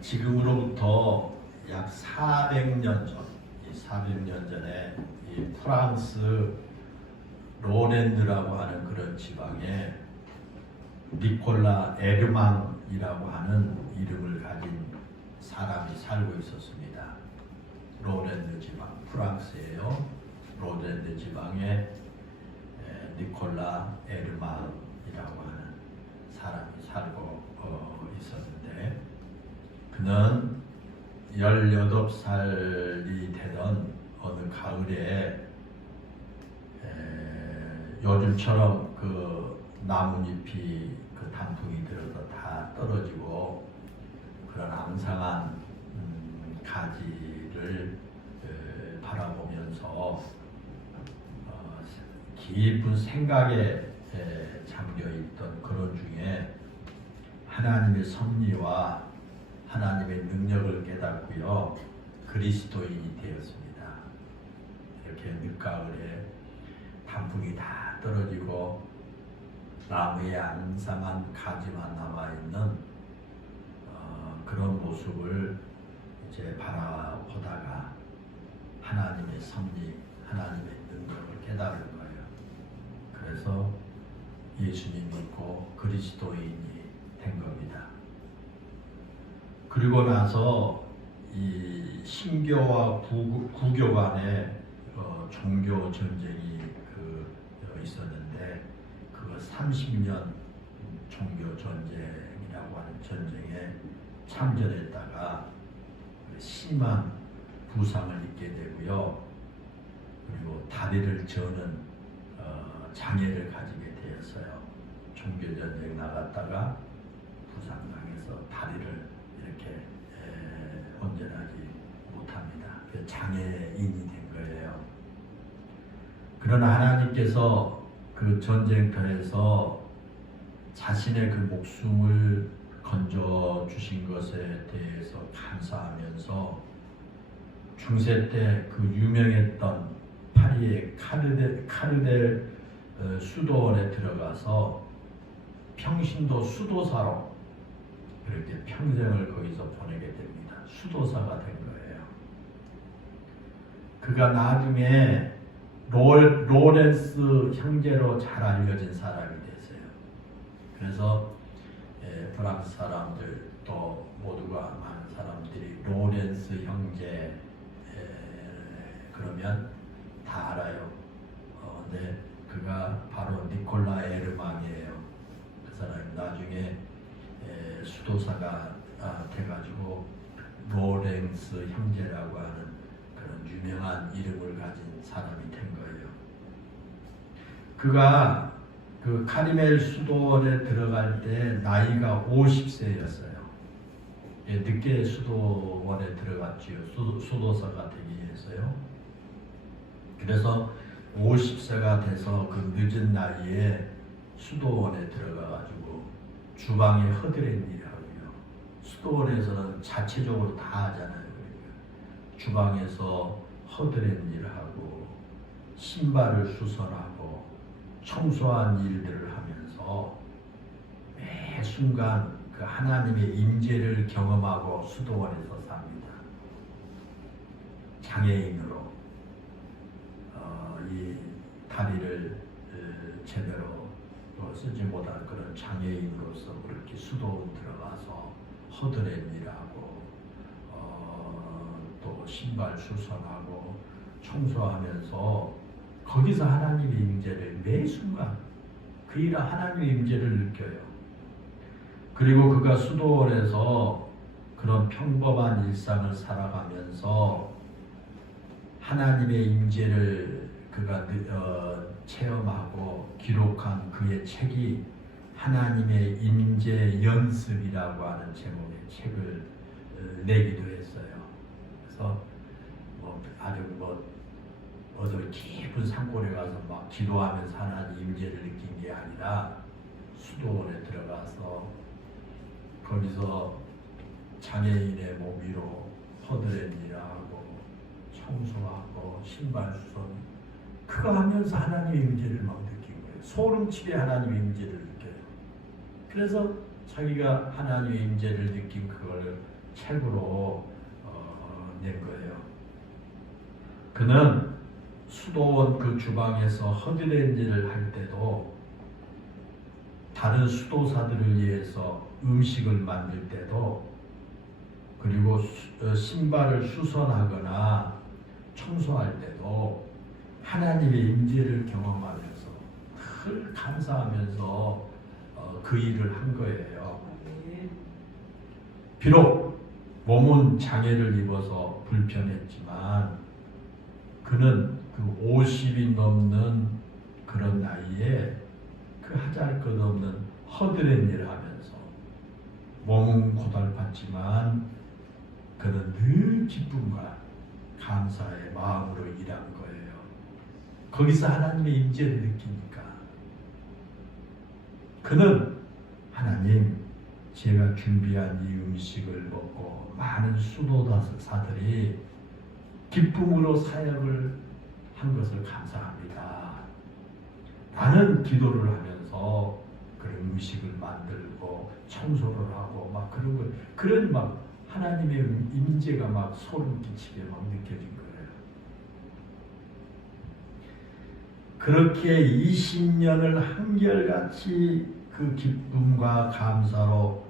지금으로부터 약 400년 전, 이 400년 전에 이 프랑스 로렌드라고 하는 그런 지방에 니콜라 에르망이라고 하는 이름을 가진 사람이 살고 있었습니다. 로렌드 지방, 프랑스예요. 로렌드 지방에 니콜라 에르망이라고 하는 사람이 살고 있었는데, 그는 18살이 되던 어느 가을에 요즘처럼 그 나뭇잎이 그 단풍이 들어서 다 떨어지고 그런 앙상한 가지를 바라보면서 깊은 생각에 잠겨 있던 그런 중에 하나님의 섭리와 하나님의 능력을 깨닫고요, 그리스도인이 되었습니다. 이렇게 늦가을에 단풍이 다 떨어지고 나무에 앙상한 가지만 남아있는 그런 모습을 이제 바라보다가 하나님의 섭리, 하나님의 능력을 깨달은 거예요. 그래서 예수님 믿고 그리스도인이 된 겁니다. 그리고 나서 이 신교와 구교 간에 종교 전쟁이 있었는데, 그거 30년 종교 전쟁이라고 하는 전쟁에 참전했다가 심한 부상을 입게 되고요, 그리고 다리를 저는 장애를 가지게 되었어요. 종교 전쟁 나갔다가 부상당해서 다리를 이렇게 온전하지 못합니다. 장애인이 된 거예요. 그러나 하나님께서 그 전쟁터에서 자신의 그 목숨을 건져 주신 것에 대해서 감사하면서 중세 때 그 유명했던 파리의 카르델 수도원에 들어가서 평신도 수도사로 그렇게 평생을 거기서 보내게 됩니다. 수도사가 된 거예요. 그가 나중에 로렌스 형제로 잘 알려진 사람이 됐어요. 그래서 프랑스 사람들 또 모두가 많은 사람들이 로렌스 형제 그러면 다 알아요. 네, 그가 바로 니콜라 에르망이에요. 그 사람이 나중에 수도사가 돼가지고 로렌스 형제라고 하는 그런 유명한 이름을 가진 사람이 된 거예요. 그가 그 카리멜 수도원에 들어갈 때 나이가 50세였어요. 늦게 수도원에 들어갔지요. 수도사가 되기 위해서요. 그래서 50세가 돼서 그 늦은 나이에 수도원에 들어가가지고 주방에 허드렛 일을 하고요. 수도원에서는 자체적으로 다 하잖아요. 주방에서 허드렛 일을 하고 신발을 수선하고 청소한 일들을 하면서 매 순간 그 하나님의 임재를 경험하고 수도원에서 삽니다. 장애인으로 이 다리를 제대로 쓰지 못한 그런 장애인으로서 그렇게 수도원 들어가서 허드렛 일하고 또 신발 수선하고 청소하면서 거기서 하나님의 임재를 매 순간 그 일은 하나님의 임재를 느껴요. 그리고 그가 수도원에서 그런 평범한 일상을 살아가면서 하나님의 임재를 그가 체험하고 기록한 그의 책이 하나님의 임재 연습이라고 하는 제목의 책을 내기도 했어요. 그래서 아주 어디 깊은 산골에 가서 막 기도하면서 하나님 임재를 느낀 게 아니라 수도원에 들어가서 거기서 장애인의 몸 위로 허드렛 일하고 청소하고 신발 수선 그거 하면서 하나님의 임재를 막 느낀 거예요. 소름치게 하나님의 임재를 느껴요. 그래서 자기가 하나님의 임재를 느낀 그걸 책으로 낸 거예요. 그는 수도원 그 주방에서 허드렛 일을 할 때도, 다른 수도사들을 위해서 음식을 만들 때도, 그리고 신발을 수선하거나 청소할 때도 하나님의 임재를 경험하면서 늘 감사하면서 그 일을 한 거예요. 비록 몸은 장애를 입어서 불편했지만 그는 그 50이 넘는 그런 나이에 그 하잘것없는 허드렛 일을 하면서 몸은 고달팠지만 그는 늘 기쁨과 감사의 마음으로 일한 거예요. 거기서 하나님의 임재를 느끼니까 그는 하나님, 제가 준비한 이 음식을 먹고 많은 수도사들이 기쁨으로 사역을 한 것을 감사합니다. 나는 기도를 하면서 그런 음식을 만들고 청소를 하고 막 그런 막 하나님의 임재가 막 소름 끼치게 막 느껴진 거예요. 그렇게 20년을 한결같이 그 기쁨과 감사로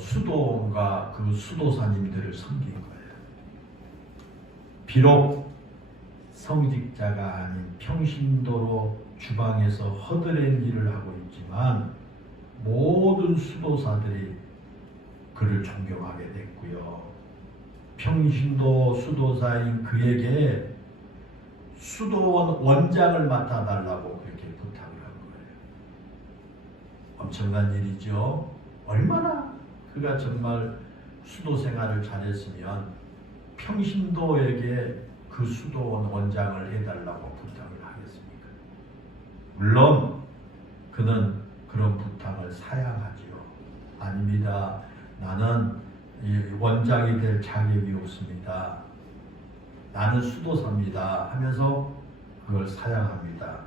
수도원과 그 수도사님들을 섬긴 거예요. 비록 성직자가 아닌 평신도로 주방에서 허드렛 일을 하고 있지만 모든 수도사들이 그를 존경하게 됐고요. 평신도 수도사인 그에게 수도원 원장을 맡아달라고 그렇게 부탁을 한 거예요. 엄청난 일이죠. 얼마나 그가 정말 수도 생활을 잘했으면 평신도에게 그 수도원 원장을 해달라고 부탁을 하겠습니까? 물론 그는 그런 부탁을 사양하지요. 아닙니다. 나는 원장이 될 자격이 없습니다. 나는 수도사입니다 하면서 그걸 사양합니다.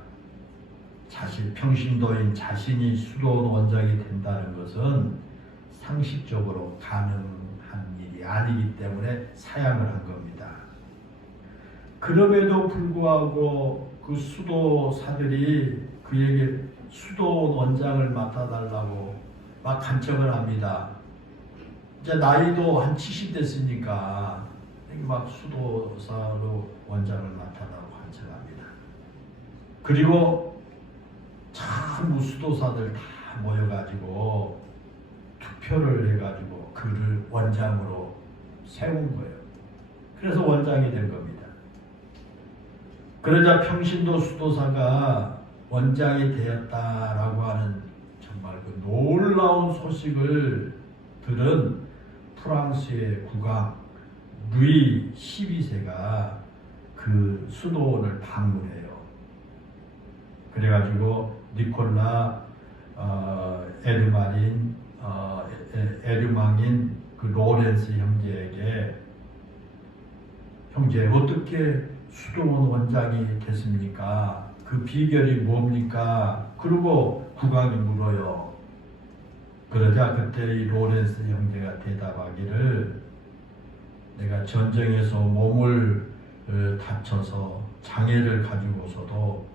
평신도인 자신이 수도원 원장이 된다는 것은 상식적으로 가능한 일이 아니기 때문에 사양을 한 겁니다. 그럼에도 불구하고 그 수도사들이 그에게 수도원 원장을 맡아달라고 막 간청을 합니다. 이제 나이도 한 70 됐으니까 막 수도사로 원장을 맡아달라고 간청합니다. 그리고 전부 수도사들 다 모여가지고 투표를 해가지고 그를 원장으로 세운 거예요. 그래서 원장이 된 겁니다. 그러자 평신도 수도사가 원장이 되었다라고 하는 정말 그 놀라운 소식을 들은 프랑스의 국왕 루이 12세가 그 수도원을 방문해요. 그래가지고 니콜라 에르망인 그 로렌스 형제에게, 형제 어떻게 수도원 원장이 됐습니까? 그 비결이 뭡니까? 그리고 국왕이 물어요. 그러자 그때 이 로렌스 형제가 대답하기를, 내가 전쟁에서 몸을 다쳐서 장애를 가지고서도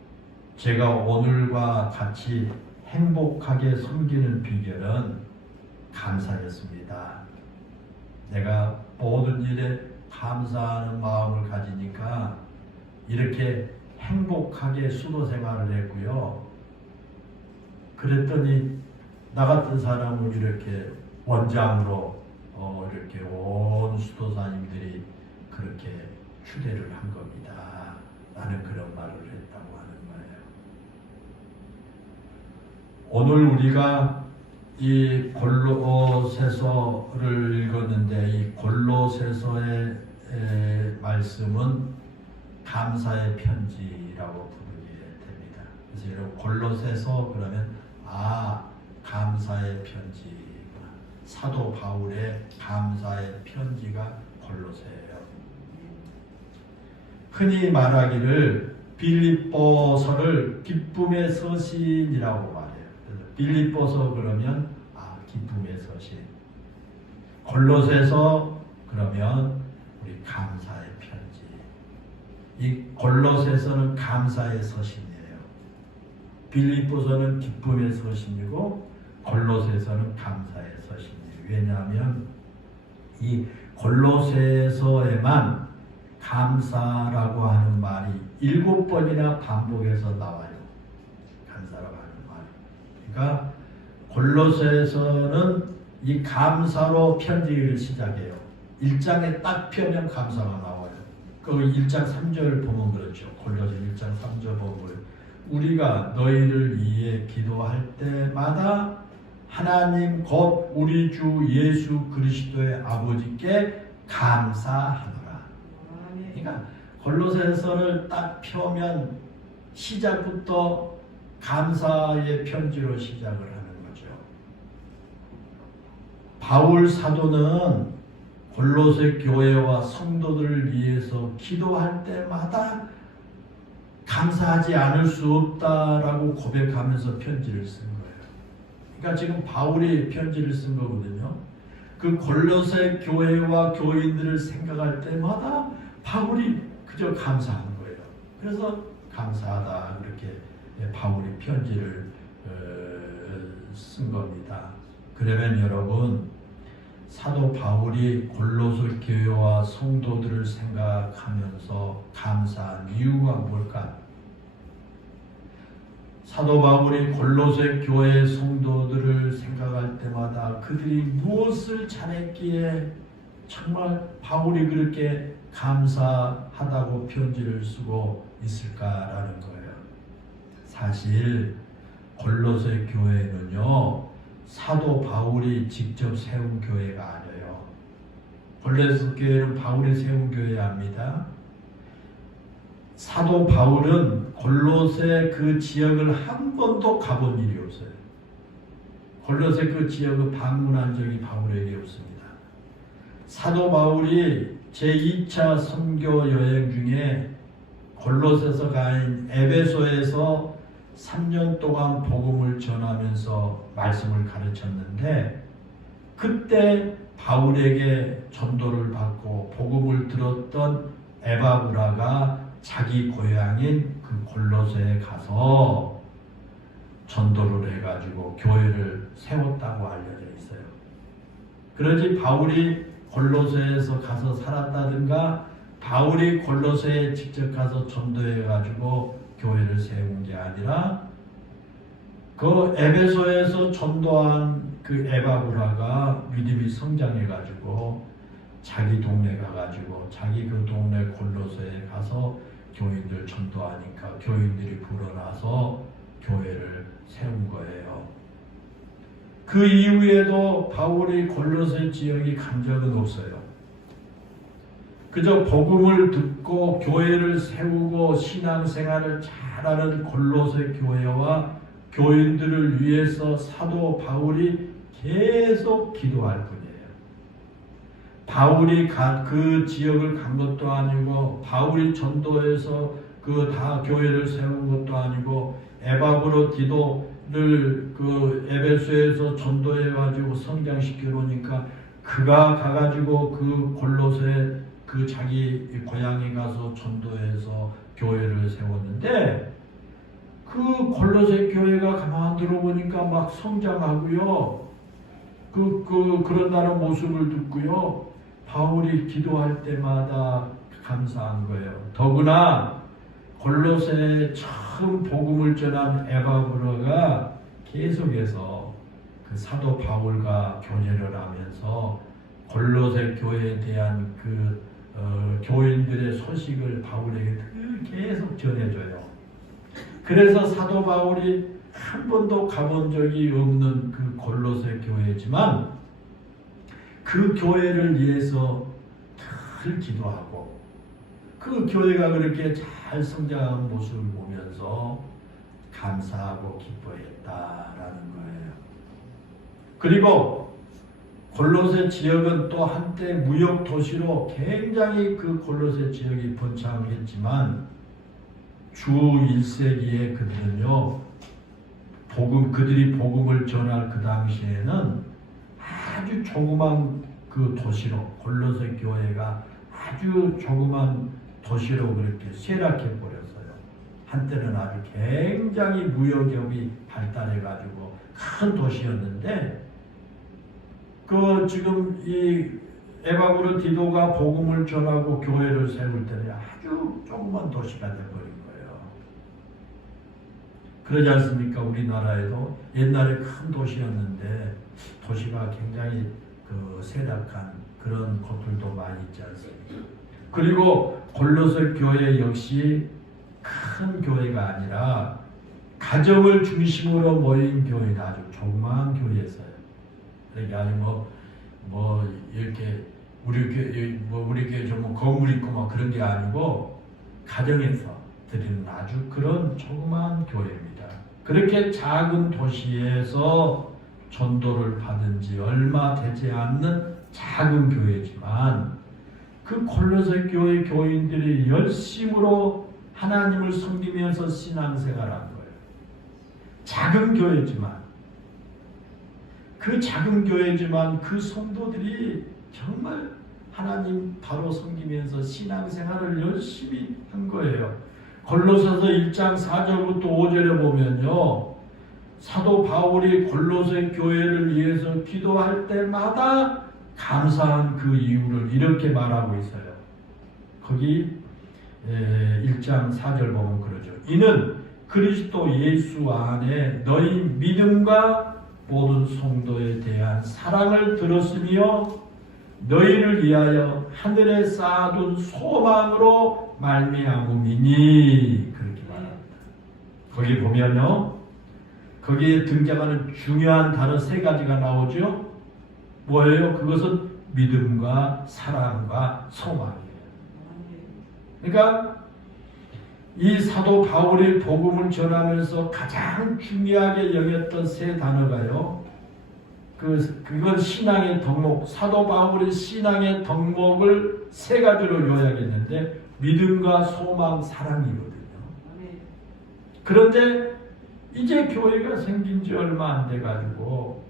제가 오늘과 같이 행복하게 섬기는 비결은 감사였습니다. 내가 모든 일에 감사하는 마음을 가지니까 이렇게 행복하게 수도 생활을 했고요. 그랬더니 나 같은 사람을 이렇게 원장으로 이렇게 온 수도사님들이 그렇게 추대를 한 겁니다. 나는 그런 말을 했다고 하는 거예요. 오늘 우리가 이 골로새서를 읽었는데 이 골로새서의 말씀은 감사의 편지라고 부르게 됩니다. 그래서 여러분 골로새서 그러면 감사의 편지구나. 사도 바울의 감사의 편지가 골로새예요. 흔히 말하기를 빌립보서를 기쁨의 서신이라고 말해요. 그래서 빌립보서 그러면 기쁨의 서신. 골로새서 그러면 우리 감사의 편지. 이 골로새서는 감사의 서신이에요. 빌립보서는 기쁨의 서신이고 골로새서는 감사의 서신이에요. 왜냐하면 이 골로새서에만 감사라고 하는 말이 7번이나 반복해서 나와요. 감사라고 하는 말. 그러니까 골로새서는 이 감사로 편지를 시작해요. 1장에 딱 펴면 감사가 나와요. 그 1장 3절 보면 그렇죠. 골로새 1장 3절 보면 우리가 너희를 위해 기도할 때마다 하나님 곧 우리 주 예수 그리스도의 아버지께 감사하노라. 그러니까 골로새서를 딱 펴면 시작부터 감사의 편지로 시작을 하는 거죠. 바울 사도는 골로새 교회와 성도들을 위해서 기도할 때마다 감사하지 않을 수 없다라고 고백하면서 편지를 쓴 거예요. 그러니까 지금 바울이 편지를 쓴 거거든요. 그 골로새 교회와 교인들을 생각할 때마다 바울이 그저 감사하는 거예요. 그래서 감사하다 그렇게 바울이 편지를 쓴 겁니다. 그러면 여러분 사도 바울이 골로새 교회와 성도들을 생각하면서 감사한 이유가 뭘까? 사도 바울이 골로새 교회 성도들을 생각할 때마다 그들이 무엇을 잘했기에 정말 바울이 그렇게 감사하다고 편지를 쓰고 있을까라는 거예요. 사실 골로새 교회는요 사도 바울이 직접 세운 교회가 아니에요. 골로새 교회는 바울이 세운 교회입니다. 사도 바울은 골로새 그 지역을 한 번도 가본 일이 없어요. 골로새 그 지역을 방문한 적이 바울에게 없습니다. 사도 바울이 제2차 선교 여행 중에 골로새서가 아닌 에베소에서 3년 동안 복음을 전하면서 말씀을 가르쳤는데 그때 바울에게 전도를 받고 복음을 들었던 에바브라가 자기 고향인 그 골로새에 가서 전도를 해가지고 교회를 세웠다고 알려져 있어요. 그러지 바울이 골로새에서 가서 살았다든가 바울이 골로새에 직접 가서 전도해가지고 교회를 세운 게 아니라 그 에베소에서 전도한 그 에바브라가 믿음이 성장해가지고 자기 동네 가가지고 자기 그 동네 골로새에 가서 교인들 전도하니까 교인들이 불어나서 교회를 세운 거예요. 그 이후에도 바울이 골로새 지역에 간 적은 없어요. 그저 복음을 듣고 교회를 세우고 신앙생활을 잘하는 골로새 교회와 교인들을 위해서 사도 바울이 계속 기도할 뿐이에요. 바울이 그 지역을 간 것도 아니고 바울이 전도해서 그 다 교회를 세운 것도 아니고 에바브로디도를 그 에베소에서 전도해가지고 성장시켜 놓으니까 그가 가가지고 그 골로새 그 자기 고향에 가서 전도해서 교회를 세웠는데 그 골로새 교회가 가만 들어보니까 막 성장하고요. 그런다는 모습을 듣고요. 바울이 기도할 때마다 감사한 거예요. 더구나 골로새에 처음 복음을 전한 에바브라가 계속해서 그 사도 바울과 교제를 하면서 골로새 교회에 대한 그 교인들의 소식을 바울에게 계속 전해줘요. 그래서 사도 바울이 한 번도 가본 적이 없는 그 골로새 교회지만 그 교회를 위해서 늘 기도하고 그 교회가 그렇게 잘 성장하는 모습을 보면서 감사하고 기뻐했다라는 거예요. 그리고 골로새 지역은 또 한때 무역 도시로 굉장히 그 골로새 지역이 번창했지만 주 1세기에 그들은요 그들이 복음을 전할 그 당시에는 아주 조그만 그 그 도시로 골로새 교회가 아주 조그만 도시로 그렇게 쇠락해 버렸어요. 한때는 아주 굉장히 무역업이 발달해 가지고 큰 도시였는데 그 지금 이 에바브로 디도가 복음을 전하고 교회를 세울 때는 아주 조그만 도시가 되어버린 거예요. 그러지 않습니까? 우리나라에도 옛날에 큰 도시였는데 도시가 굉장히 그 쇠락한 그런 곳들도 많이 있지 않습니까? 그리고 골로새 교회 역시 큰 교회가 아니라 가정을 중심으로 모인 교회는 아주 조그마한 교회였어요. 그러니까 아주 뭐 이렇게 우리 교회 좀 건물 있고 뭐 그런 게 아니고 가정에서 드리는 아주 그런 조그마한 교회입니다. 그렇게 작은 도시에서 전도를 받은 지 얼마 되지 않는 작은 교회지만 그 골로새 교회 교인들이 열심으로 하나님을 섬기면서 신앙생활한 거예요. 작은 교회지만 그 성도들이 정말 하나님 바로 섬기면서 신앙생활을 열심히 한 거예요. 골로새서 1장 4절부터 5절에 보면요. 사도 바울이 골로새 교회를 위해서 기도할 때마다 감사한 그 이유를 이렇게 말하고 있어요. 거기 1장 4절 보면 그러죠. 이는 그리스도 예수 안에 너희 믿음과 모든 성도에 대한 사랑을 들었으며 너희를 위하여 하늘에 쌓아둔 소망으로 말미암음이니 그렇게 말합니다. 거기 보면요. 거기에 등장하는 중요한 단어 세 가지가 나오죠. 뭐예요? 그것은 믿음과 사랑과 소망이에요. 그러니까 이 사도 바울이 복음을 전하면서 가장 중요하게 여겼던 세 단어가요. 그건 신앙의 덕목, 사도 바울의 신앙의 덕목을 세 가지로 요약했는데 믿음과 소망, 사랑이거든요. 그런데 이제 교회가 생긴 지 얼마 안 돼가지고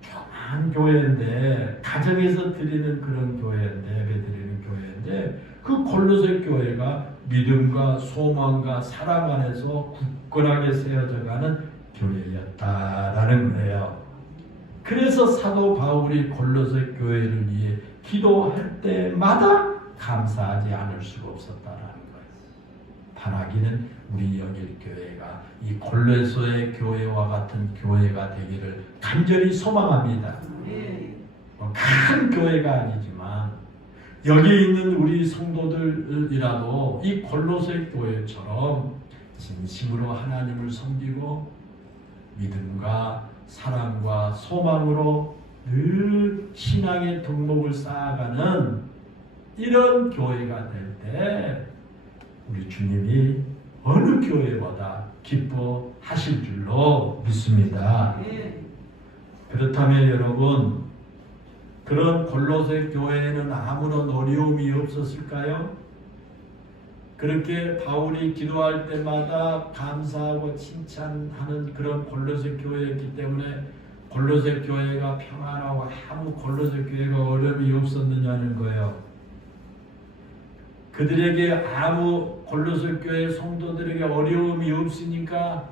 조그만 교회인데 가정에서 드리는 그런 교회인데 예배 드리는 교회인데 그 골로새 교회가 믿음과 소망과 사랑 안에서 굳건하게 세워져가는 교회였다라는 거예요. 그래서 사도 바울이 골로새 교회를 위해 기도할 때마다 감사하지 않을 수가 없었다라는 거예요. 바라기는 우리 영일교회가 이 골로새의 교회와 같은 교회가 되기를 간절히 소망합니다. 큰 교회가 아니지만 여기 있는 우리 성도들이라도 이 골로새 교회처럼 진심으로 하나님을 섬기고 믿음과 사랑과 소망으로 늘 신앙의 덕목을 쌓아가는 이런 교회가 될 때 우리 주님이 어느 교회보다 기뻐하실 줄로 믿습니다. 그렇다면 여러분 그런 골로새 교회에는 아무런 어려움이 없었을까요? 그렇게 바울이 기도할 때마다 감사하고 칭찬하는 그런 골로새 교회였기 때문에 골로새 교회가 평안하고 아무 골로새 교회가 어려움이 없었느냐는 거예요. 그들에게 아무 골로새 교회 성도들에게 어려움이 없으니까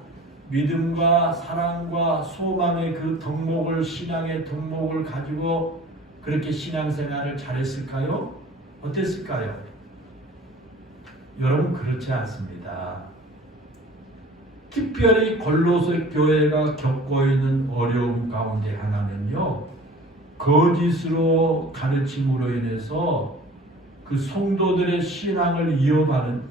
믿음과 사랑과 소망의 그 덕목을 신앙의 덕목을 가지고 그렇게 신앙생활을 잘했을까요? 어땠을까요? 여러분 그렇지 않습니다. 특별히 골로새 교회가 겪고 있는 어려움 가운데 하나는요. 거짓으로 가르침으로 인해서 그 성도들의 신앙을 이어가는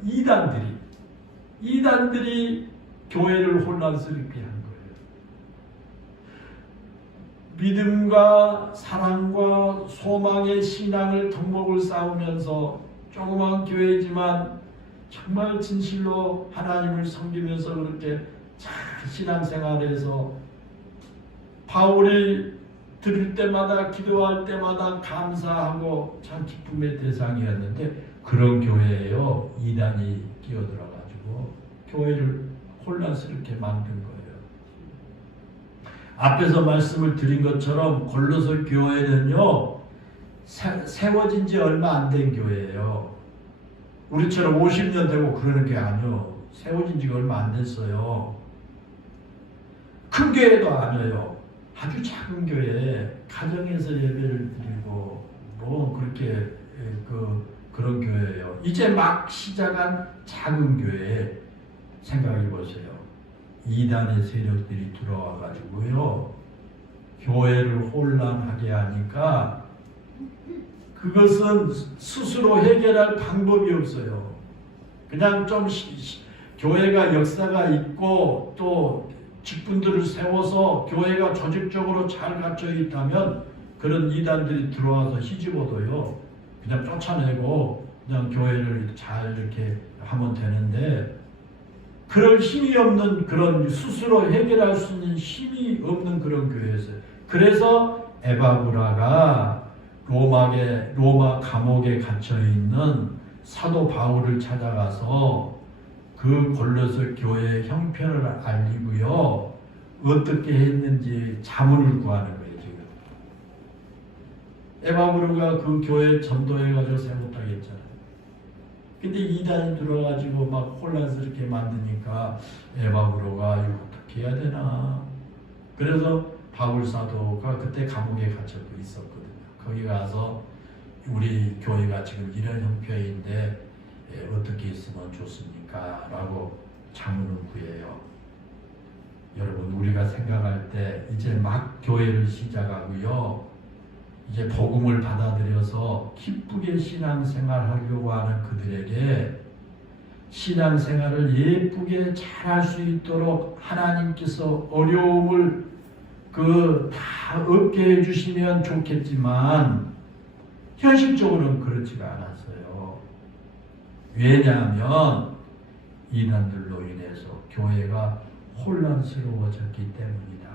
이단들이 교회를 혼란스럽게 한 거예요. 믿음과 사랑과 소망의 신앙을 덕목을 쌓으면서 조그만 교회지만 정말 진실로 하나님을 섬기면서 그렇게 잘 신앙생활에서 바울이 들을 때마다 기도할 때마다 감사하고 참 기쁨의 대상이었는데 그런 교회에요 이단이 끼어들어가지고 교회를 혼란스럽게 만든 거예요. 앞에서 말씀을 드린 것처럼 골로새 교회는요 세워진 지 얼마 안 된 교회예요. 우리처럼 50년 되고 그러는 게 아니요. 세워진 지가 얼마 안 됐어요. 큰 교회도 아니에요. 아주 작은 교회, 가정에서 예배를 드리고 뭐 그렇게 그런 교회예요. 이제 막 시작한 작은 교회 생각해 보세요. 이단의 세력들이 들어와 가지고요. 교회를 혼란하게 하니까 그것은 스스로 해결할 방법이 없어요. 그냥 좀 교회가 역사가 있고 또 직분들을 세워서 교회가 조직적으로 잘 갖춰 있다면 그런 이단들이 들어와서 시집어도요. 그냥 쫓아내고 그냥 교회를 잘 이렇게 하면 되는데 그럴 힘이 없는 그런 스스로 해결할 수 있는 힘이 없는 그런 교회였어요. 그래서 에바브라가 로마 감옥에 갇혀 있는 사도 바울을 찾아가서 그 골로새 교회의 형편을 알리고요. 어떻게 했는지 자문을 구하는 거예요, 지금. 에바브로가 그 교회 전도해가지고 세웠다고 했잖아요. 근데 이단이 들어가지고 막 혼란스럽게 만드니까 에바브로가 이거 어떻게 해야 되나. 그래서 바울 사도가 그때 감옥에 갇혀 있었거든요. 거기 가서 우리 교회가 지금 이런 형편인데 어떻게 있으면 좋습니까? 라고 자문을 구해요. 여러분, 우리가 생각할 때 이제 막 교회를 시작하고요. 이제 복음을 받아들여서 기쁘게 신앙생활 하려고 하는 그들에게 신앙생활을 예쁘게 잘할 수 있도록 하나님께서 어려움을 다 없게 해주시면 좋겠지만 현실적으로는 그렇지가 않았어요. 왜냐하면 이단들로 인해서 교회가 혼란스러워졌기 때문이다.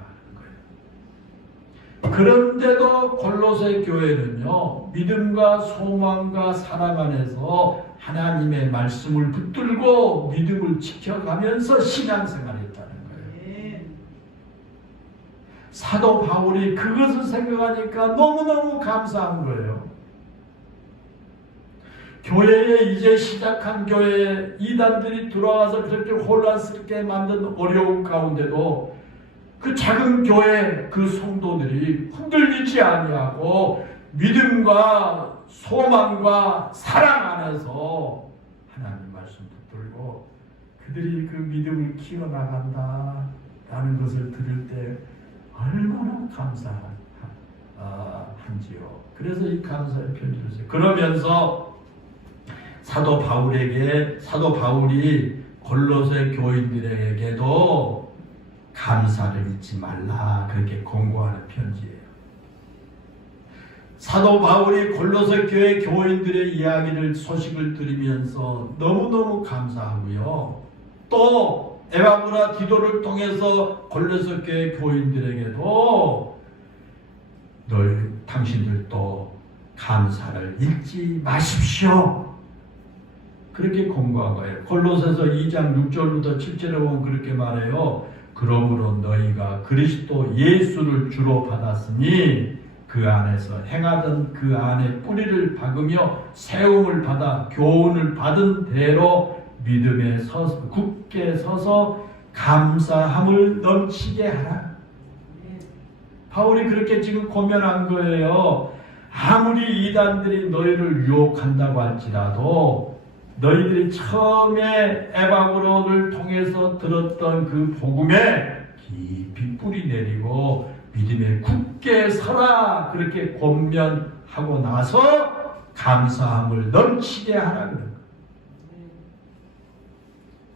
그런데도 골로새 교회는요, 믿음과 소망과 사랑 안에서 하나님의 말씀을 붙들고 믿음을 지켜가면서 신앙생활했다는 거예요. 사도 바울이 그것을 생각하니까 너무너무 감사한 거예요. 교회에 이제 시작한 교회에 이단들이 들어와서 그렇게 혼란스럽게 만든 어려움 가운데도 그 작은 교회 그 성도들이 흔들리지 아니하고 믿음과 소망과 사랑 안에서 하나님 말씀 붙들고 그들이 그 믿음을 키워나간다 라는 것을 들을 때 얼마나 감사한지요. 그래서 이 감사의 편지를 써요. 그러면서 사도 바울이 골로새 교인들에게도 감사를 잊지 말라 그렇게 권고하는 편지예요. 사도 바울이 골로새 교회 교인들의 소식을 들으면서 너무너무 감사하고요. 또 에바브라 디도를 통해서 골로새 교회 교인들에게도 당신들도 감사를 잊지 마십시오. 그렇게 권고한 거예요. 골로새서 2장 6절부터 7절에 보면 그렇게 말해요. 그러므로 너희가 그리스도 예수를 주로 받았으니 그 안에서 행하던 그 안에 뿌리를 박으며 세움을 받아 교훈을 받은 대로 믿음에 굳게 서서 감사함을 넘치게 하라. 바울이 그렇게 지금 고면한 거예요. 아무리 이단들이 너희를 유혹한다고 할지라도 너희들이 처음에 에바브로를 통해서 들었던 그 복음에 깊이 뿌리 내리고 믿음에 굳게 서라 그렇게 권면하고 나서 감사함을 넘치게 하라 그런 거예요.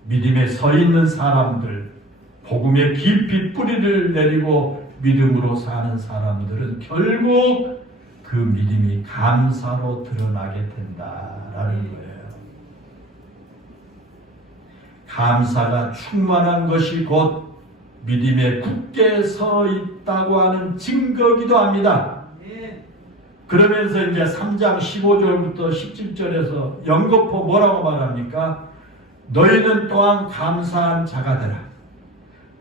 믿음에 서 있는 사람들, 복음에 깊이 뿌리를 내리고 믿음으로 사는 사람들은 결국 그 믿음이 감사로 드러나게 된다라는 거예요. 감사가 충만한 것이 곧 믿음에 굳게 서 있다고 하는 증거이기도 합니다. 그러면서 이제 3장 15절부터 17절에서 연거푸 뭐라고 말합니까? 너희는 또한 감사한 자가 되라.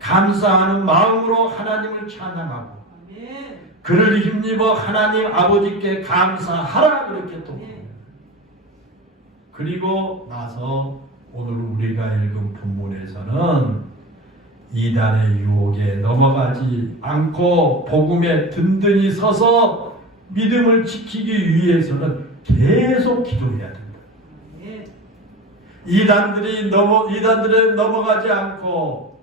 감사하는 마음으로 하나님을 찬양하고 그를 힘입어 하나님 아버지께 감사하라 그렇게 또 그리고 나서 오늘 우리가 읽은 본문에서는 이단의 유혹에 넘어가지 않고 복음에 든든히 서서 믿음을 지키기 위해서는 계속 기도해야 된다. 이단들에 넘어가지 않고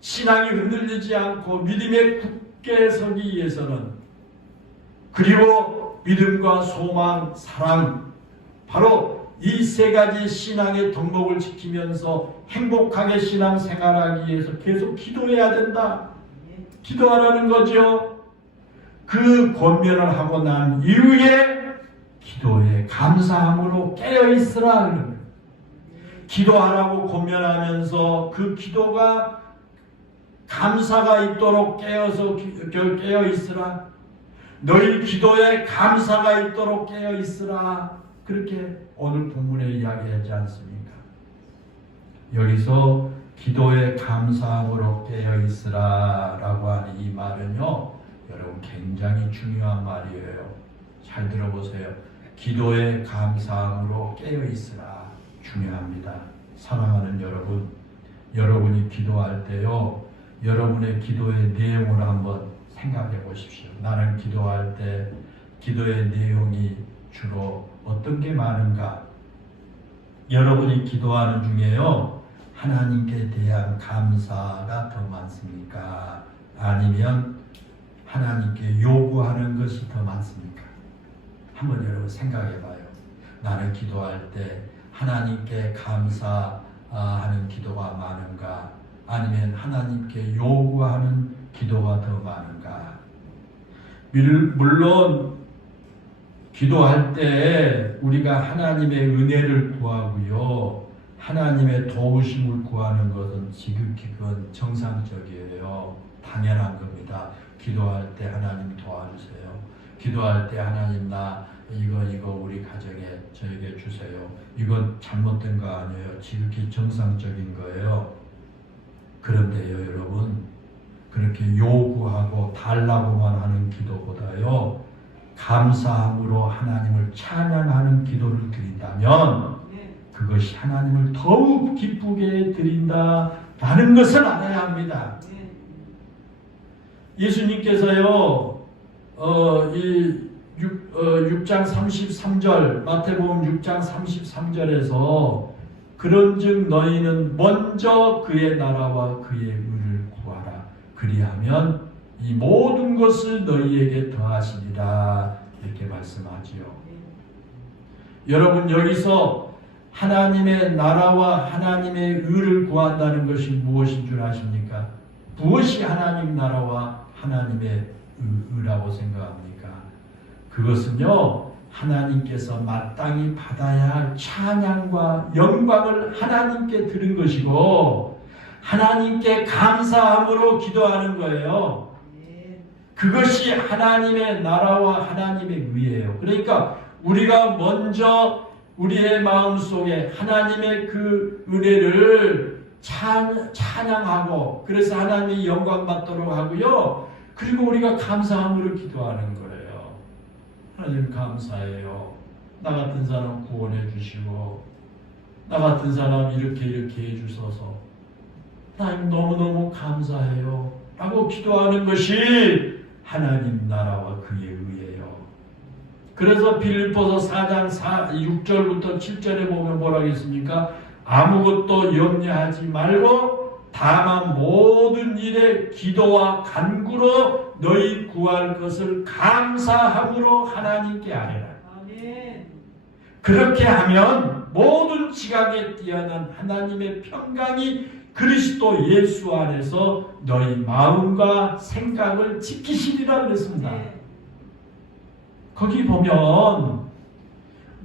신앙이 흔들리지 않고 믿음에 굳게 서기 위해서는 그리고 믿음과 소망, 사랑 바로 이 세 가지 신앙의 덕목을 지키면서 행복하게 신앙 생활하기 위해서 계속 기도해야 된다. 기도하라는 거죠. 그 권면을 하고 난 이후에 기도에 감사함으로 깨어있으라. 그러면 기도하라고 권면하면서 그 기도가 감사가 있도록 깨어있으라. 너희 기도에 감사가 있도록 깨어있으라. 그렇게 오늘 본문에 이야기하지 않습니까? 여기서 기도에 감사함으로 깨어있으라 라고 하는 이 말은요, 여러분 굉장히 중요한 말이에요. 잘 들어보세요. 기도에 감사함으로 깨어있으라. 중요합니다. 사랑하는 여러분, 여러분이 기도할 때요, 여러분의 기도의 내용을 한번 생각해 보십시오. 나는 기도할 때 기도의 내용이 주로 어떤 게 많은가? 여러분이 기도하는 중에요, 하나님께 대한 감사가 더 많습니까? 아니면 하나님께 요구하는 것이 더 많습니까? 한번 여러분 생각해 봐요. 나는 기도할 때 하나님께 감사하는 기도가 많은가? 아니면 하나님께 요구하는 기도가 더 많은가? 물론 기도할 때 우리가 하나님의 은혜를 구하고요, 하나님의 도우심을 구하는 것은 지극히 그건 정상적이에요. 당연한 겁니다. 기도할 때 하나님 도와주세요. 기도할 때 하나님 나 이거 우리 가정에 저에게 주세요. 이건 잘못된 거 아니에요. 지극히 정상적인 거예요. 그런데요, 여러분, 그렇게 요구하고 달라고만 하는 기도보다요, 감사함으로 하나님을 찬양하는 기도를 드린다면 그것이 하나님을 더욱 기쁘게 드린다라는 것을 알아야 합니다. 예수님께서요, 6장 33절, 마태복음 6장 33절에서 그런즉 너희는 먼저 그의 나라와 그의 의를 구하라. 그리하면 이 모든 것을 너희에게 더하시리라. 이렇게 말씀하지요. 여러분, 여기서 하나님의 나라와 하나님의 의를 구한다는 것이 무엇인 줄 아십니까? 무엇이 하나님 나라와 하나님의 의라고 생각합니까? 그것은요, 하나님께서 마땅히 받아야 할 찬양과 영광을 하나님께 드린 것이고 하나님께 감사함으로 기도하는 거예요. 그것이 하나님의 나라와 하나님의 의예요. 그러니까 우리가 먼저 우리의 마음속에 하나님의 그 은혜를 찬양하고 그래서 하나님이 영광 받도록 하고요. 그리고 우리가 감사함으로 기도하는 거예요. 하나님 감사해요. 나 같은 사람 구원해 주시고 나 같은 사람 이렇게 해주셔서 하나님 너무너무 감사해요 라고 기도하는 것이 하나님 나라와 그의 의예요. 그래서 빌립보서 4장 6절부터 7절에 보면 뭐라고 했습니까? 아무것도 염려하지 말고 다만 모든 일에 기도와 간구로 너희 구할 것을 감사함으로 하나님께 아뢰라. 아멘. 그렇게 하면 모든 지각에 뛰어난 하나님의 평강이 그리스도 예수 안에서 너희 마음과 생각을 지키시리라 그랬습니다. 거기 보면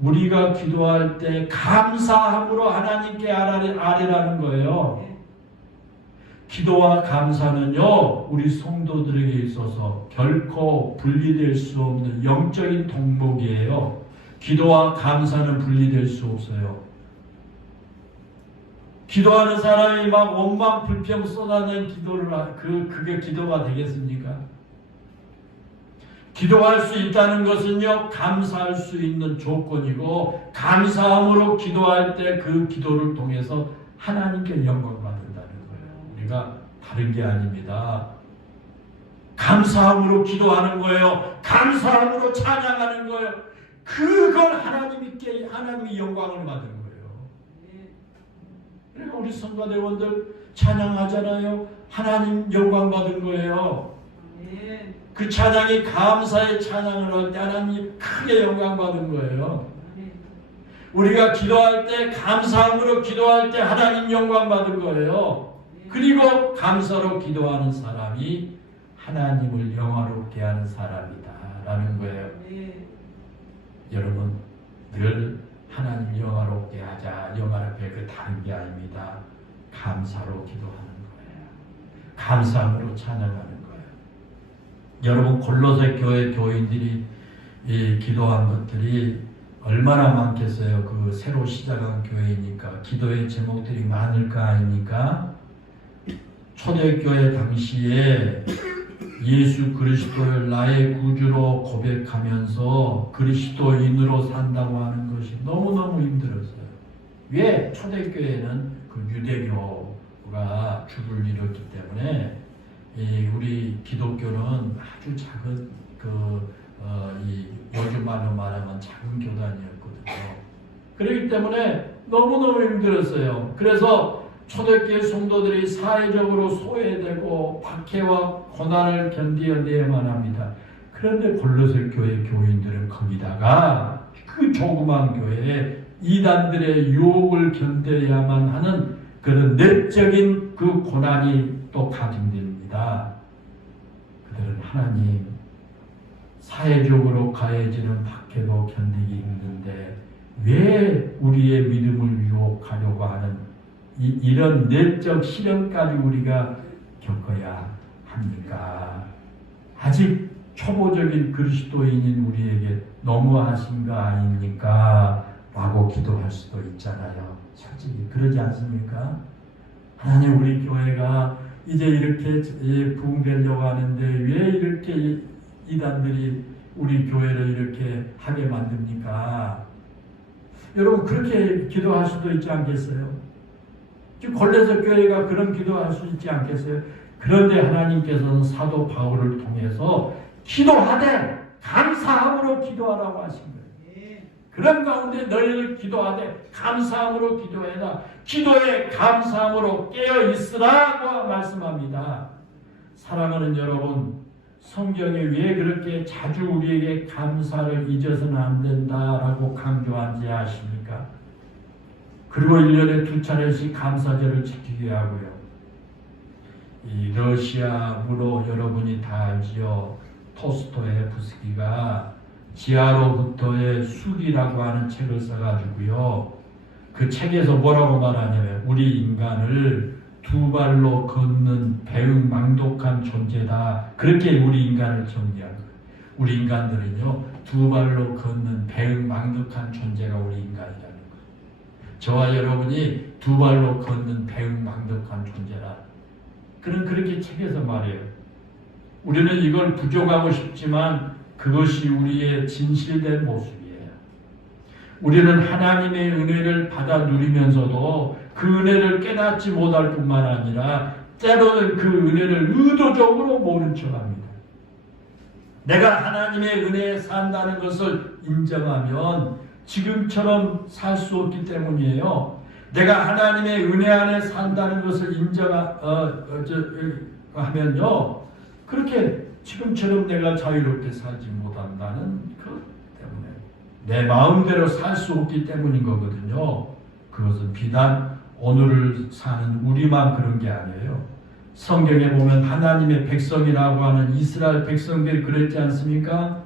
우리가 기도할 때 감사함으로 하나님께 아뢰라는 거예요. 기도와 감사는요, 우리 성도들에게 있어서 결코 분리될 수 없는 영적인 동목이에요. 기도와 감사는 분리될 수 없어요. 기도하는 사람이 막 원망 불평 쏟아낸 기도를 그게 기도가 되겠습니까? 기도할 수 있다는 것은요, 감사할 수 있는 조건이고, 감사함으로 기도할 때 그 기도를 통해서 하나님께 영광 받는다는 거예요. 우리가 다른 게 아닙니다. 감사함으로 기도하는 거예요. 감사함으로 찬양하는 거예요. 그걸 하나님이 영광을 받는 거예요. 그러니까 우리 성가대원들 찬양하잖아요. 하나님 영광 받은 거예요. 그 찬양이 감사의 찬양을 할 때 하나님 크게 영광 받은 거예요. 우리가 기도할 때 감사함으로 기도할 때 하나님 영광 받은 거예요. 그리고 감사로 기도하는 사람이 하나님을 영화롭게 하는 사람이다라는 거예요. 여러분 늘 하나님 영화롭게 하자. 영화롭게 그 다른 게 아닙니다. 감사로 기도하는 거예요. 감사함으로 찬양하는 거예요. 여러분 골로새 교회 교인들이 기도한 것들이 얼마나 많겠어요. 그 새로 시작한 교회니까 기도의 제목들이 많을 거 아닙니까? 초대교회 당시에 예수 그리스도를 나의 구주로 고백하면서 그리스도인으로 산다고 하는 것이 너무너무 힘들었어요. 왜? 초대교회는 그 유대교가 주를 이뤘기 때문에 우리 기독교는 아주 작은 요즘 말로 말하면 작은 교단이었거든요. 그렇기 때문에 너무너무 힘들었어요. 그래서 초대교회 성도들이 사회적으로 소외되고 박해와 고난을 견뎌내야만 합니다. 그런데 골로새 교회 교인들은 거기다가 그 조그만 교회에 이단들의 유혹을 견뎌야만 하는 그런 내적인 그 고난이 또 가중됩니다. 그들은 하나님 사회적으로 가해지는 박해도 견디기 힘든데 왜 우리의 믿음을 유혹하려고 하는 이런 내적 시련까지 우리가 겪어야 합니까? 아직 초보적인 그리스도인인 우리에게 너무하신 거 아닙니까? 라고 기도할 수도 있잖아요. 솔직히 그러지 않습니까? 하나님 우리 교회가 이제 이렇게 부흥되려고 하는데 왜 이렇게 이단들이 우리 교회를 이렇게 하게 만듭니까? 여러분 그렇게 기도할 수도 있지 않겠어요? 지금 골로새 교회가 그런 기도할 수 있지 않겠어요? 그런데 하나님께서는 사도 바울을 통해서 기도하되 감사함으로 기도하라고 하신 거예요. 그런 가운데 너희들 기도하되 감사함으로 기도해라. 기도에 감사함으로 깨어있으라고 말씀합니다. 사랑하는 여러분, 성경이 왜 그렇게 자주 우리에게 감사를 잊어서는 안 된다라고 강조한지 아십니까? 그리고 1년에 2차례씩 감사절을 지키게 하고요. 이 러시아으로 여러분이 다 알지요. 토스토예프스키가 지하로부터의 수기라고 하는 책을 써가지고요. 그 책에서 뭐라고 말하냐면 우리 인간을 두 발로 걷는 배은망독한 존재다. 그렇게 우리 인간을 정의한 거예요. 우리 인간들은요. 두 발로 걷는 배은망독한 존재가 우리 인간이라는 거예요. 저와 여러분이 두 발로 걷는 배은망독한 존재라. 그는 그렇게 책에서 말해요. 우리는 이걸 부정하고 싶지만 그것이 우리의 진실된 모습이에요. 우리는 하나님의 은혜를 받아 누리면서도 그 은혜를 깨닫지 못할 뿐만 아니라 때로는 그 은혜를 의도적으로 모른 척합니다. 내가 하나님의 은혜에 산다는 것을 인정하면 지금처럼 살 수 없기 때문이에요. 내가 하나님의 은혜 안에 산다는 것을 인정하면요. 그렇게 지금처럼 내가 자유롭게 살지 못한다는 그 때문에 내 마음대로 살 수 없기 때문인 거거든요. 그것은 비단 오늘을 사는 우리만 그런 게 아니에요. 성경에 보면 하나님의 백성이라고 하는 이스라엘 백성들이 그랬지 않습니까?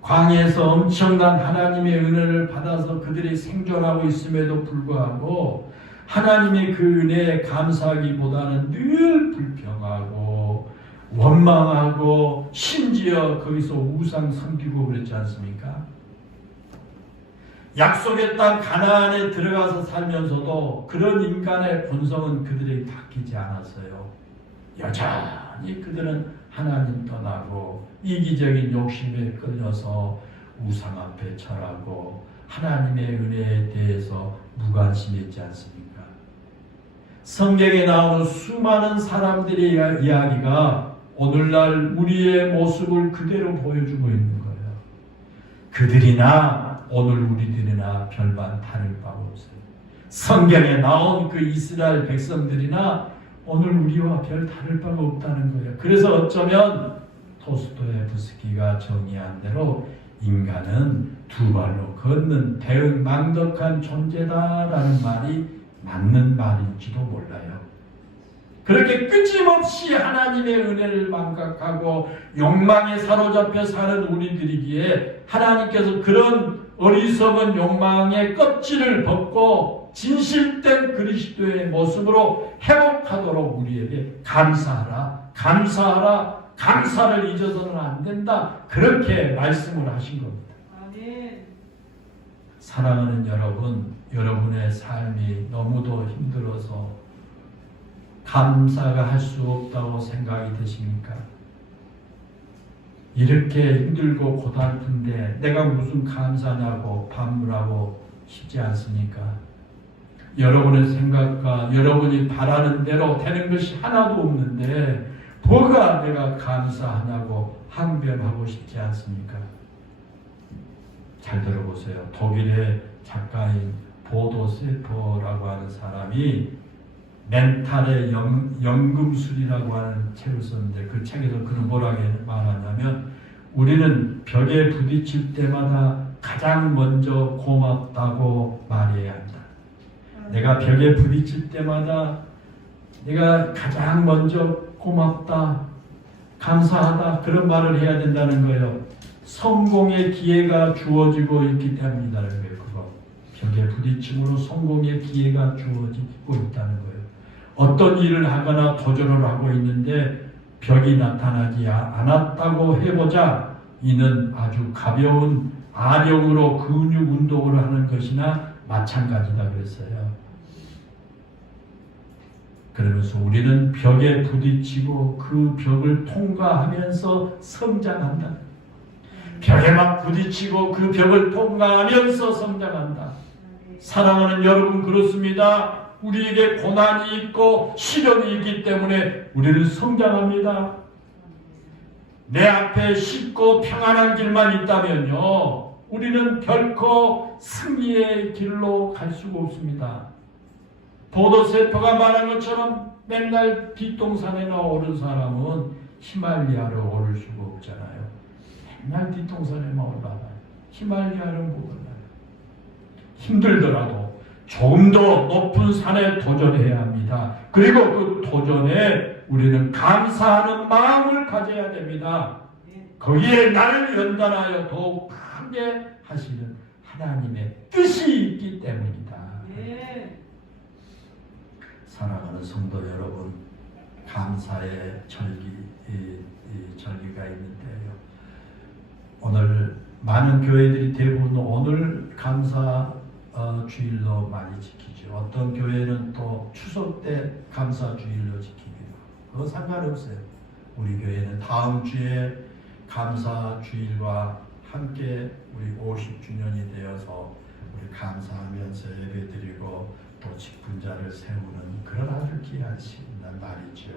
광야에서 엄청난 하나님의 은혜를 받아서 그들이 생존하고 있음에도 불구하고 하나님의 그 은혜에 감사하기보다는 늘 불평하고 원망하고 심지어 거기서 우상 섬기고 그랬지 않습니까? 약속의 땅 가나안에 들어가서 살면서도 그런 인간의 본성은 그들에게 바뀌지 않았어요. 여전히 그들은 하나님 떠나고 이기적인 욕심에 끌려서 우상 앞에 절하고 하나님의 은혜에 대해서 무관심했지 않습니까? 성경에 나오는 수많은 사람들의 이야기가 오늘날 우리의 모습을 그대로 보여주고 있는 거예요. 그들이나 오늘 우리들이나 별반 다를 바가 없어요. 성경에 나온 그 이스라엘 백성들이나 오늘 우리와 별 다를 바가 없다는 거예요. 그래서 어쩌면 도스토예브스키가 정의한 대로 인간은 두 발로 걷는 대응망덕한 존재다라는 말이 맞는 말일지도 몰라요. 그렇게 끊임없이 하나님의 은혜를 망각하고 욕망에 사로잡혀 사는 우리들이기에 하나님께서 그런 어리석은 욕망의 껍질을 벗고 진실된 그리스도의 모습으로 회복하도록 우리에게 감사하라, 감사하라, 감사를 잊어서는 안 된다. 그렇게 말씀을 하신 겁니다. 아멘. 사랑하는 여러분, 여러분의 삶이 너무도 힘들어서 감사가 할 수 없다고 생각이 드십니까? 이렇게 힘들고 고달픈데 내가 무슨 감사냐고 반문하고 싶지 않습니까? 여러분의 생각과 여러분이 바라는 대로 되는 것이 하나도 없는데 뭐가 내가 감사하냐고 항변하고 싶지 않습니까? 잘 들어보세요. 독일의 작가인 보도 세퍼라고 하는 사람이 멘탈의 연금술이라고 하는 책을 썼는데 그 책에서 그는 뭐라고 말하냐면 우리는 벽에 부딪힐 때마다 가장 먼저 고맙다고 말해야 한다. 내가 벽에 부딪힐 때마다 내가 가장 먼저 고맙다, 감사하다 그런 말을 해야 된다는 거예요. 성공의 기회가 주어지고 있기 때문이라는 거예요. 그거 벽에 부딪힘으로 성공의 기회가 주어지고 있다는 거예요. 어떤 일을 하거나 도전을 하고 있는데 벽이 나타나지 않았다고 해보자 이는 아주 가벼운 아령으로 근육 운동을 하는 것이나 마찬가지다 그랬어요. 그러면서 우리는 벽에 부딪히고 그 벽을 통과하면서 성장한다. 벽에 막 부딪히고 그 벽을 통과하면서 성장한다. 사랑하는 여러분, 그렇습니다. 우리에게 고난이 있고 시련이 있기 때문에 우리는 성장합니다. 내 앞에 쉽고 평안한 길만 있다면요, 우리는 결코 승리의 길로 갈 수가 없습니다. 보도세포가 말한 것처럼 맨날 뒷동산에나 오른 사람은 히말리아를 오를 수가 없잖아요. 맨날 뒷동산에만 올라가요. 히말리아를 못 올라요. 힘들더라도 조금 더 높은 산에 도전해야 합니다. 그리고 그 도전에 우리는 감사하는 마음을 가져야 됩니다. 거기에 나를 연단하여 더욱 크게 하시는 하나님의 뜻이 있기 때문이다. 사랑하는 성도 여러분, 감사의 절기가 있는데요. 오늘 많은 교회들이 대부분 오늘 감사 주일로 많이 지키죠. 어떤 교회는 또 추석 때 감사 주일로 지키기도 하고. 그거 상관없어요. 우리 교회는 다음 주에 감사 주일과 함께 우리 50주년이 되어서 우리 감사하면서 예배드리고 또 직분자를 세우는 그런 아주 귀한 시간 말이죠.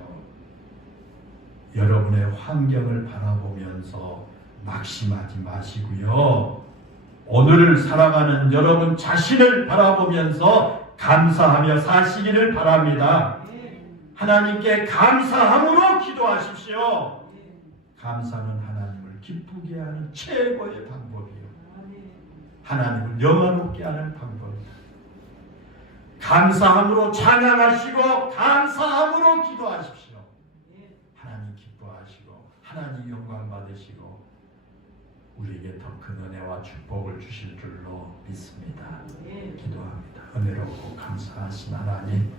여러분의 환경을 바라보면서 낙심하지 마시고요. 오늘을 살아가는 여러분 자신을 바라보면서 감사하며 사시기를 바랍니다. 하나님께 감사함으로 기도하십시오. 감사는 하나님을 기쁘게 하는 최고의 방법이에요. 하나님을 영화롭게 하는 방법입니다. 감사함으로 찬양하시고 감사함으로 기도하십시오. 하나님 기뻐하시고 하나님 영광 받으시고 우리에게 더 큰 은혜와 축복을 주실 줄로 믿습니다. 기도합니다. 은혜롭고 감사하신 하나님,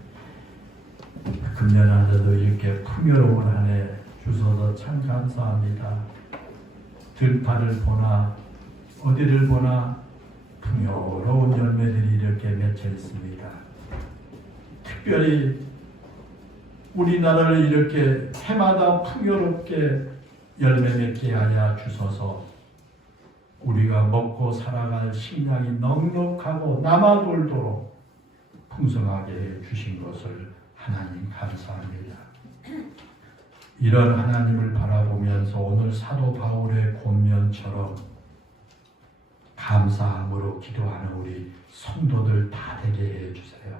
금년 한 해도 이렇게 풍요로운 한 해 주셔서 참 감사합니다. 들판을 보나 어디를 보나 풍요로운 열매들이 이렇게 맺혀 있습니다. 특별히 우리나라를 이렇게 해마다 풍요롭게 열매 맺게 하여 주소서. 우리가 먹고 살아갈 식량이 넉넉하고 남아돌도록 풍성하게 해 주신 것을 하나님 감사합니다. 이런 하나님을 바라보면서 오늘 사도 바울의 권면처럼 감사함으로 기도하는 우리 성도들 다 되게 해 주세요.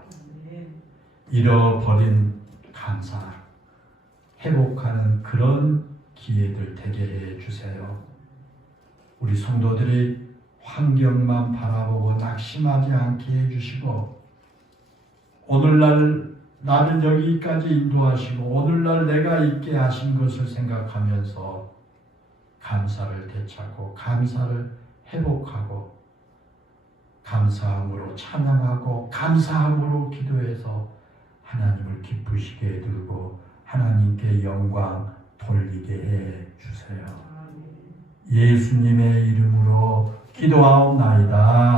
잃어버린 감사, 회복하는 그런 기회들 되게 해 주세요. 우리 성도들이 환경만 바라보고 낙심하지 않게 해 주시고, 오늘날 나를 여기까지 인도하시고 오늘날 내가 있게 하신 것을 생각하면서 감사를 되찾고 감사를 회복하고 감사함으로 찬양하고 감사함으로 기도해서 하나님을 기쁘시게 해두고 하나님께 영광 돌리게 해 주세요. 예수님의 이름으로 기도하옵나이다.